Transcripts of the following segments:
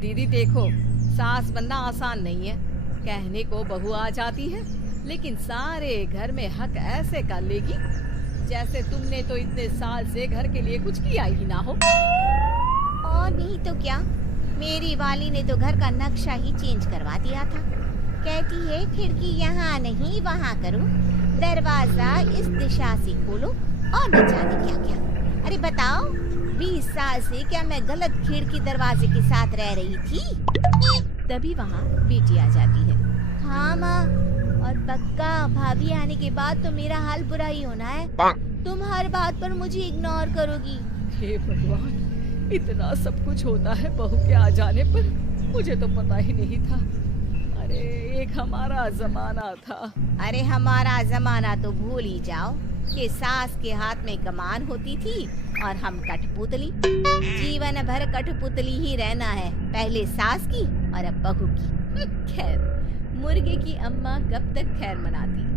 दीदी देखो, सास बनना आसान नहीं है। कहने को बहू आ जाती है, लेकिन सारे घर में हक ऐसे कर लेगी जैसे तुमने तो इतने साल से घर के लिए कुछ किया ही ना हो। और नहीं तो क्या, मेरी वाली ने तो घर का नक्शा ही चेंज करवा दिया था। कहती है खिड़की यहाँ नहीं वहाँ करो, दरवाजा इस दिशा से खोलो और न जाने क्या क्या। अरे बताओ, 20 साल से क्या मैं गलत खिड़की दरवाजे के साथ रह रही थी? तभी वहाँ बेटी आ जाती है। हाँ माँ, और पक्का भाभी आने के बाद तो मेरा हाल बुरा ही होना है। तुम हर बात पर मुझे इग्नोर करोगी। हे भगवान, इतना सब कुछ होता है बहू के आ जाने पर, मुझे तो पता ही नहीं था। अरे एक हमारा जमाना था। अरे हमारा जमाना तो भूल ही जाओ कि सास के हाथ में कमान होती थी और हम कठपुतली। जीवन भर कठपुतली ही रहना है, पहले सास की और अब बहू की। खैर, मुर्गे की अम्मा कब तक खैर मनाती।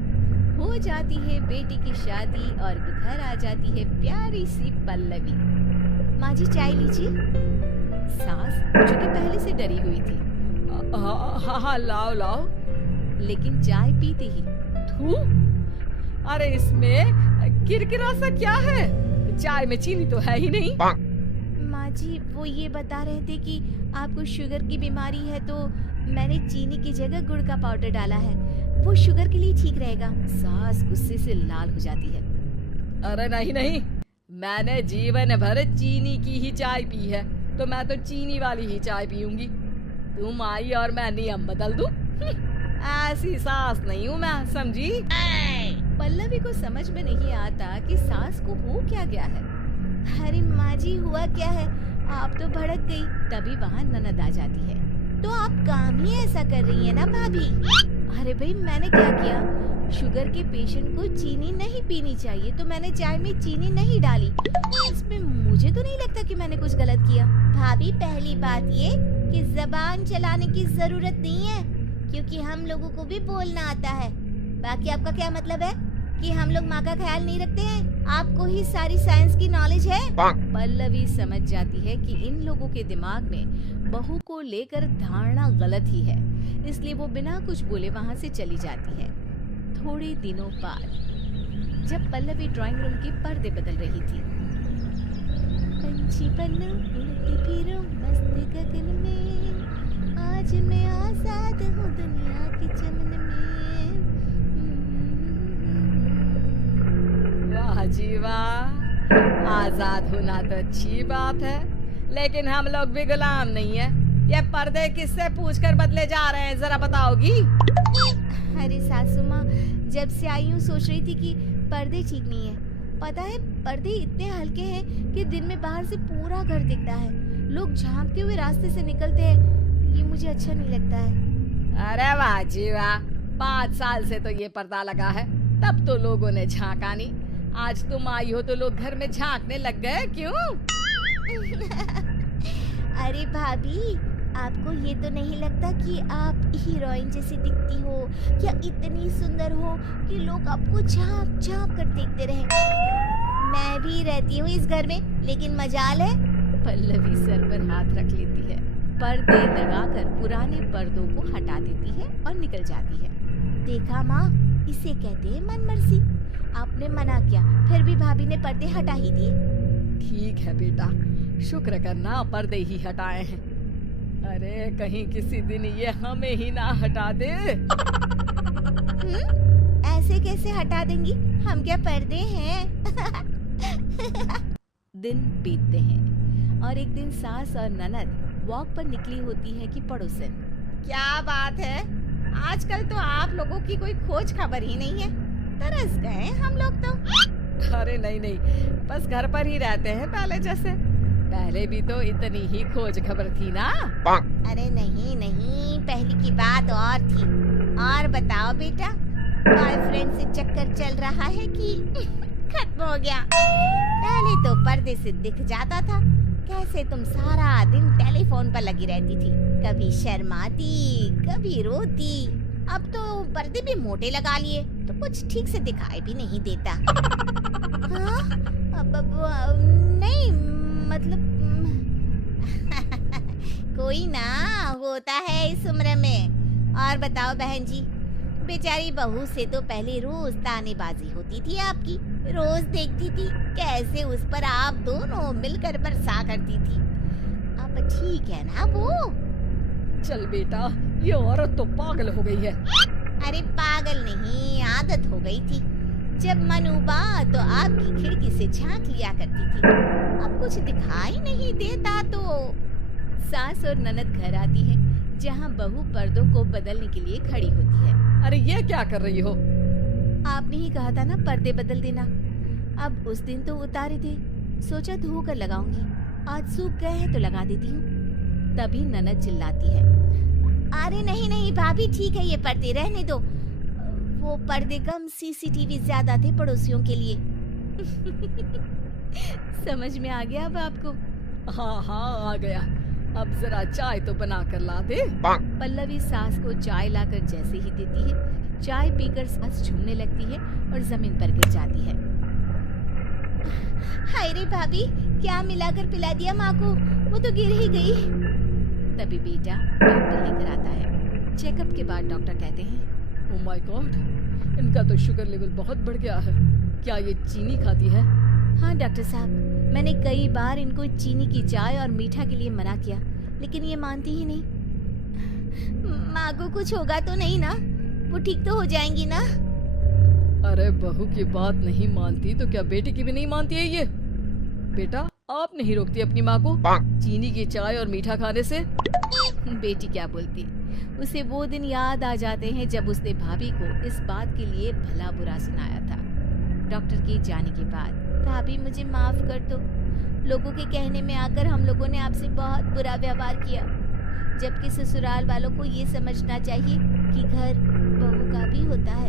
हो जाती है बेटी की शादी और घर आ जाती है प्यारी सी पल्लवी। माँ जी चाय लीजिए। सास जो कि पहले से डरी हुई थी, हाँ लाओ लाओ, लेकिन चाय पीते ही थू, अरे इसमें किरकिरा सा क्या है? चाय में चीनी तो है ही नहीं। माँ जी वो ये बता रहे थे कि आपको शुगर की बीमारी है, तो मैंने चीनी की जगह गुड़ का पाउडर डाला है, वो शुगर के लिए ठीक रहेगा। सास गुस्से से लाल हो जाती है। अरे नहीं नहीं, मैंने जीवन भर चीनी की ही चाय पी है, तो मैं तो चीनी वाली ही चाय पीऊंगी। तुम आई और मैं नियम बदल दूं? ऐसी सास नहीं हूँ मैं, समझी? पल्लवी को समझ में नहीं आता कि सास को हो क्या गया है। अरे माँ जी हुआ क्या है, आप तो भड़क गई। तभी वहाँ ननद आ जाती है। तो आप काम ही ऐसा कर रही है ना भाभी? अरे भाई मैंने क्या किया? शुगर के पेशेंट को चीनी नहीं पीनी चाहिए, तो मैंने चाय में चीनी नहीं डाली। इसमें मुझे तो नहीं लगता कि मैंने कुछ गलत किया। भाभी पहली बात ये कि जबान चलाने की जरूरत नहीं है, क्योंकि हम लोगों को भी बोलना आता है। बाकी आपका क्या मतलब है कि हम लोग माँ का ख्याल नहीं रखते हैं? आपको ही सारी साइंस की नॉलेज है। पल्लवी समझ जाती है कि इन लोगों के दिमाग में बहू को लेकर धारणा गलत ही है, इसलिए वो बिना कुछ बोले वहाँ से चली जाती है। थोड़े दिनों बाद जब पल्लवी ड्राइंग रूम के पर्दे बदल रही थी, पंछी बनूं उड़ती फिरूं मस्त गगन में, आज मैं आजाद हूँ दुनिया के चमन में। वाह जी वाह, आजाद होना तो अच्छी बात है, लेकिन हम लोग भी गुलाम नहीं है। ये पर्दे किससे पूछकर बदले जा रहे हैं, जरा बताओगी? अरे सासू माँ, जब से आई हूँ सोच रही थी कि पर्दे ठीक नहीं है। पता है पर्दे इतने हल्के हैं कि दिन में बाहर से पूरा घर दिखता है, लोग झांकते हुए रास्ते से निकलते हैं, ये मुझे अच्छा नहीं लगता है। अरे वाह जी वाह, 5 साल से तो ये पर्दा लगा है, तब तो लोगों ने झांका नहीं। आज तुम आई हो तो लोग घर में झांकने लग गए, क्यों? अरे भाभी, आपको ये तो नहीं लगता कि आप हीरोइन जैसी दिखती हो या इतनी सुंदर हो कि लोग आपको झांक झांक कर देखते रहे? मैं भी रहती हूँ इस घर में, लेकिन मजाल है। पल्लवी सर पर हाथ रख लेती है, पर्दे लगाकर पुराने पर्दों को हटा देती है और निकल जाती है। देखा माँ, इसे कहते हैं मनमर्जी। आपने मना किया, फिर भी भाभी ने पर्दे हटा ही दिए। ठीक है बेटा, शुक्र करना पर्दे ही हटाए हैं। अरे कहीं किसी दिन ये हमें ही ना हटा दे। ऐसे कैसे हटा देंगी, हम क्या पर्दे हैं? दिन बीतते हैं और एक दिन सास और ननद वॉक पर निकली होती है कि पड़ोसन। क्या बात है, आजकल तो आप लोगों की कोई खोज खबर ही नहीं है, तरस गए हम लोग तो। अरे नहीं नहीं, बस घर पर ही रहते हैं पहले जैसे। पहले भी तो इतनी ही खोज खबर थी ना। अरे नहीं नहीं, पहले की बात और थी। और बताओ बेटा, बॉयफ्रेंड से चक्कर चल रहा है कि खत्म हो गया? पहले तो पर्दे से दिख जाता था कैसे तुम सारा दिन टेलीफोन पर लगी रहती थी, कभी शर्माती कभी रोती। अब तो पर्दे भी मोटे लगा लिए तो कुछ ठीक से दिखाई भी नहीं देता। हाँ? अब नहीं मतलब कोई ना होता है इस उम्र में। और बताओ बहन जी, बेचारी बहू से तो पहले रोज तानेबाजी होती थी आपकी, रोज देखती थी कैसे उस पर आप दोनों मिलकर बरसा करती थी। अब ठीक है ना वो? चल बेटा, ये औरत तो पागल हो गई है। अरे पागल नहीं, आदत हो गई थी। जब मन उबा तो आपकी खिड़की से झांक लिया करती थी, अब कुछ दिखाई नहीं देता तो। सास और ननद घर आती है जहाँ बहू पर्दों को बदलने के लिए खड़ी होती है। अरे ये क्या कर रही हो? आपने ही कहा था ना पर्दे बदल देना। अब उस दिन तो उतारे थे, सोचा धोकर लगाऊंगी, आज सूख गए हैं तो लगा देती हूँ। तभी ननद चिल्लाती है, अरे नहीं नहीं भाभी, ठीक है ये पर्दे रहने दो। वो पर्दे कम, सीसीटीवी ज्यादा थे पड़ोसियों के लिए। समझ में आ गया अब आपको? हाँ हाँ आ गया। अब जरा चाय तो बना कर ला दे। पल्लवी सास को चाय लाकर जैसे ही देती है, चाय पीकर सास झूमने लगती है और जमीन पर गिर जाती है। हाय रे भाभी, क्या मिलाकर पिला दिया माँ को, वो तो गिर ही गई। तभी बेटा डॉक्टर लेकर आता है। चेकअप के बाद डॉक्टर कहते हैं, ओह माय गॉड, इनका तो शुगर लेवल बहुत बढ़ गया है। क्या ये चीनी खाती है? हाँ डॉक्टर साहब, मैंने कई बार इनको चीनी की चाय और मीठा के लिए मना किया, लेकिन ये मानती ही नहीं। माँ को कुछ होगा तो नहीं ना? वो ठीक तो हो जाएंगी ना? अरे बहू की बात नहीं मानती तो क्या बेटी की भी नहीं मानती है ये? बेटा, आप नहीं रोकती अपनी माँ को चीनी की चाय और मीठा खाने से? बेटी क्या बोलती, उसे वो दिन याद आ जाते हैं जब उसने भाभी को इस बात के लिए भला बुरा सुनाया था। डॉक्टर के जाने के बाद, भाभी मुझे माफ कर दो, लोगों के कहने में आकर हम लोगों ने आपसे बहुत बुरा व्यवहार किया, जबकि ससुराल वालों को ये समझना चाहिए कि घर बहू का भी होता है।